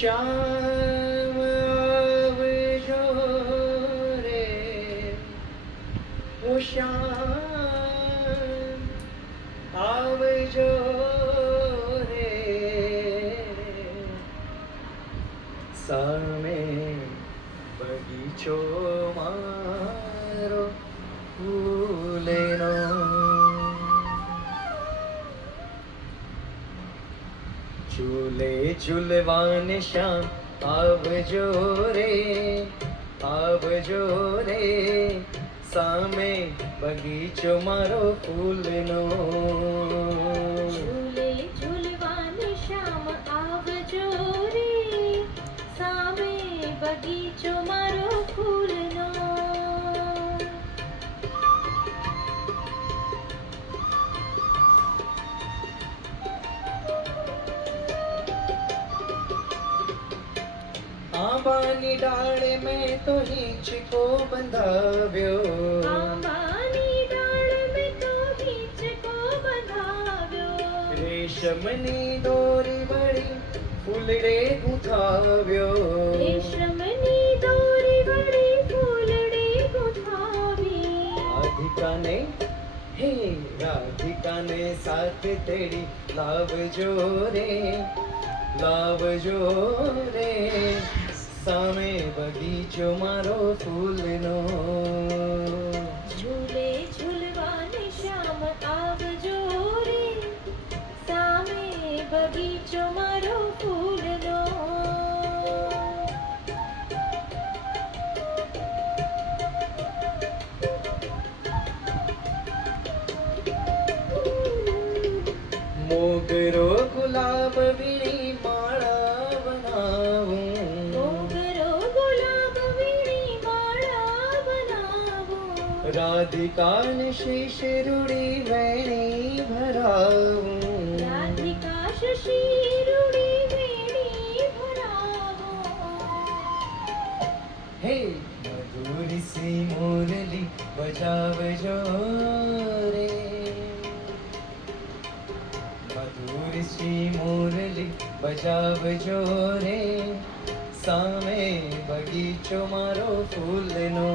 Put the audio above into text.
શ્યામ આવજો રે, ઓ શ્યામ આવજો રે, સામે બગીચો મારો ફૂલેનો, ઝૂલે ઝૂલવાને શ્યામ આવજો રે, આવજો રે, સામે બગીચો મારો ફૂલનો. ઝૂલે ઝૂલવાને શ્યામ આવજો રે, સામે બગીચો મારો ફૂલનો. આંબાની ડાળે મેં તો હિંચકો બંધાવ્યો, આંબાની ડાળ મેં તો હિંચકો બંધાવ્યો, રેશમની દોરી વળી ફૂલડે ગૂંથાવ્યો, રેશમની દોરી વળી ફૂલડે ગૂંથાવી. રાધિકાને હે રાધિકાને સાથે તેડી લાવજો રે, લાવજો રે, સામે બગીચો મારો ફૂલનો. ઝૂલે ઝૂલવાને શ્યામ આવજો રે, સામે બગીચો મારો ફૂલનો. મોગરો ગુલાબ વીણી માળા બનાવું, મોગરો ગુલાબ વીણી માળા બનાવું, રાધિકાને શિશિરુડી વેણી ભરાવું, રાધિકા શિશિરુડી વેણી ભરાવું. હે મધુરી સી મુરલી બજાવજો રે, મધુરી સી મુરલી બજાવજો રે, સામે બગીચો મારો ફૂલનો.